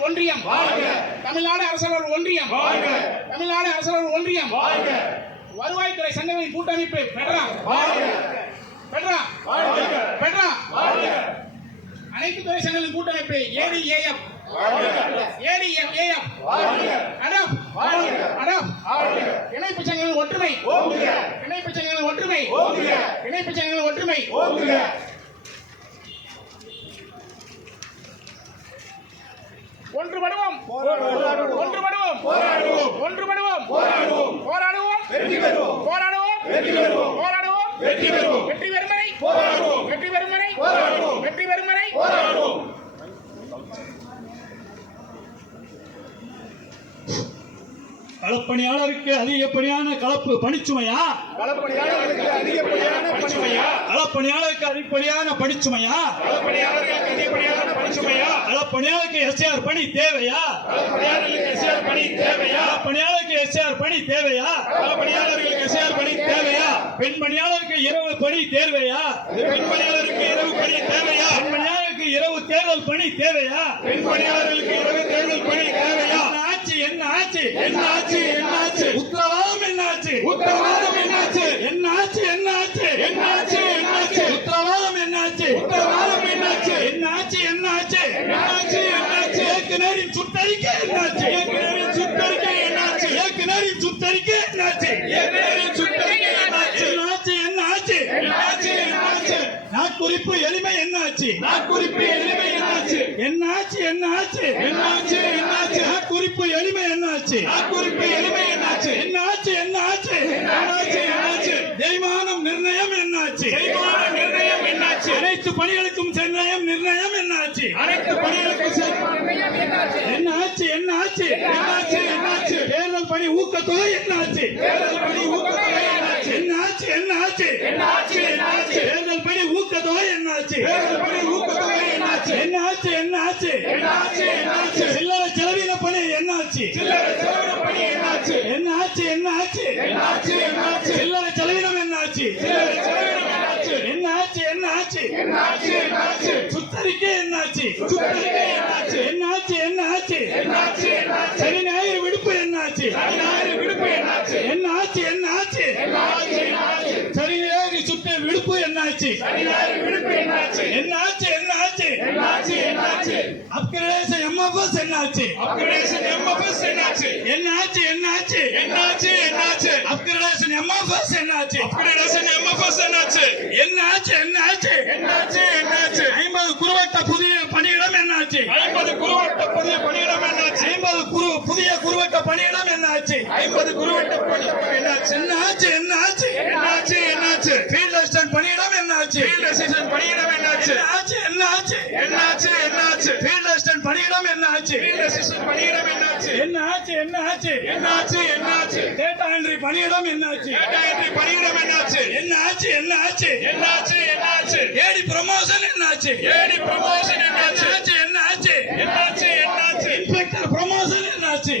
ஒன்றியம் தமிழ்நாடு அரசர் ஒன்றியம் தமிழ்நாடு அரசர் ஒன்றியம் வருவாய்த்துறை சங்கங்களின் கூட்டமைப்பு பெட்ரா அனைத்து துறை சங்கங்களின் கூட்டமைப்பு ஏடிஏஎஃப் இணைப்பு சங்கங்களின் ஒற்றுமை இணைப்பு சங்கங்களின் ஒற்றுமை இணைப்பு சங்கங்களின் ஒற்றுமை ஒன்றுபடுவோம் ஒன்றுபடுவோம் ஒன்றுபடுவோம் போராடுவோம் போராடுவோம் போராடுவோம் வெற்றி பெறும் வரை வெற்றி பெறும் வரை வெற்றி பெறும் வரை களப்பணியாளருக்கு அதிகப்படியான கலப்பு பணிச்சுமையா களப்பணியாளருக்கு அதிகப்படியான பணிச்சுமையா களப்பணியாளருக்கு எஸ்ஆர் பணி தேவையா பெண்பணியாளருக்கு இரவு பணி தேவையா பெண்பணியாளருக்கு இரவு தேர்தல் பணி தேவையா என்ன ஆச்சு உத்தரவாதம் என்னாச்சு உத்தரவாதம் என்னாச்சு இயக்குனரின் சுற்றறிக்கை என்னாச்சு நாட்குறிப்பு எளிமை என்னாச்சு நாட்குறிப்பு எளிமை என்னாச்சு தேய்மானம் நிர்ணயம் என்னாச்சு அனைத்து பணிகளுக்கும் நிர்ணயம் என்னாச்சு தேர்தல் பணி ஊக்கத்தொகை என்னாச்சு தேர்தல் பணி ஊக்கத்தொகை என்னாச்சு சில்லறை செலவின பணி என்னாச்சு சில்லறை செலவினம் என்னாச்சு சுத்தறிக்கை என்னாச்சு சனி ஞாயிறு விடுப்பு என்னாச்சு சனி ஞாயிறு சுத்த விடுப்பு என்னாச்சு அப்கிரேஷன் எம்எஃப்எஸ் என்னாச்சு அப்கிரேஷன் எம்எஃப்எஸ் என்னாச்சு 50 குறுவட்ட புதிய பணியிடம் என்னாச்சு 50 புதிய குறுவட்ட பணியிடம் என்னாச்சு ஃபீல்ட் அசிஸ்டன்ட் பணியிடம் என்னாச்சு ஃபீல்ட் அசிஸ்டன்ட் பணியிடம் என்னாச்சு டேட்டா என்ட்ரி பணியிடம் என்னாச்சு ஏடி ப்ரமோஷன் என்னாச்சு இன்ஸ்பெக்டர் ப்ரமோஷன் என்னாச்சு